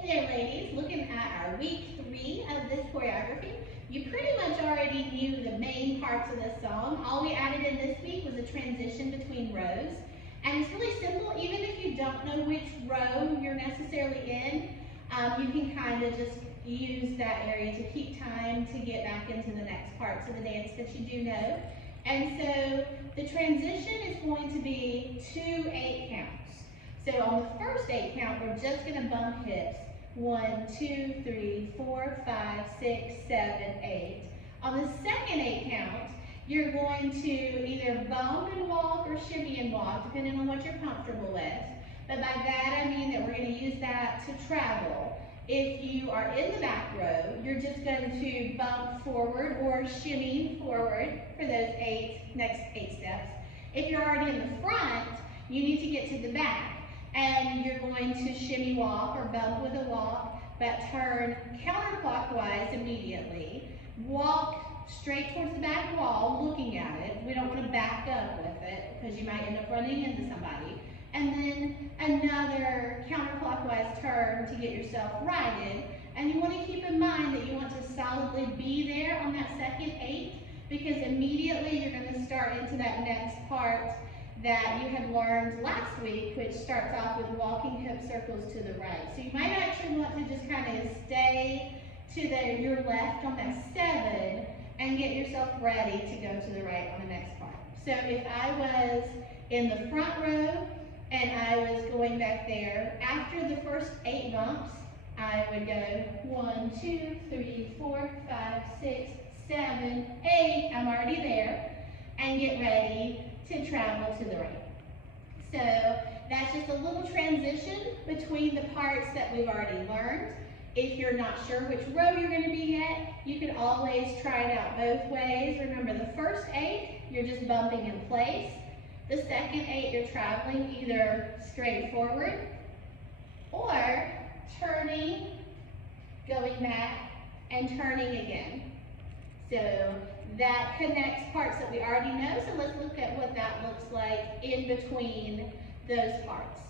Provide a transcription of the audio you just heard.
Hey there, ladies. Looking at our week 3 of this choreography, you pretty much already knew the main parts of this song. All we added in this week was a transition between rows. And it's really simple. Even if you don't know which row you're necessarily in, you can kind of just use that area to keep time to get back into the next parts of the dance that you do know. And so the transition is going to be 2 8 counts. So on the first 8 count, we're just going to bump hips. 1, 2, 3, 4, 5, 6, 7, 8. On the second 8 count, you're going to either bump and walk or shimmy and walk, depending on what you're comfortable with. But by that, I mean that we're going to use that to travel. If you are in the back row, you're just going to bump forward or shimmy forward for those next 8 steps. If you're already in the front, you need to get to the back. And you're going to shimmy walk or bump with a walk, but turn counterclockwise immediately. Walk straight towards the back wall, looking at it. We don't want to back up with it because you might end up running into somebody. And then another counterclockwise turn to get yourself righted. And you want to keep in mind that you want to solidly be there on that second 8 because immediately you're going to start into that next part that you had learned last week, which starts off with walking hip circles to the right. So you might actually want to just kind of stay to your left on that 7 and get yourself ready to go to the right on the next part. So if I was in the front row and I was going back there, after the first 8 bumps, I would go 1, 2, 3, 4, 5, 6, 7, 8. I'm already there. And get ready to travel to the right. So that's just a little transition between the parts that we've already learned. If you're not sure which row you're going to be at, you can always try it out both ways. Remember, the first 8, you're just bumping in place. The second 8, you're traveling either straight forward or turning, going back, and turning again. So that connects parts that we already know, so let's look at what that looks like in between those parts.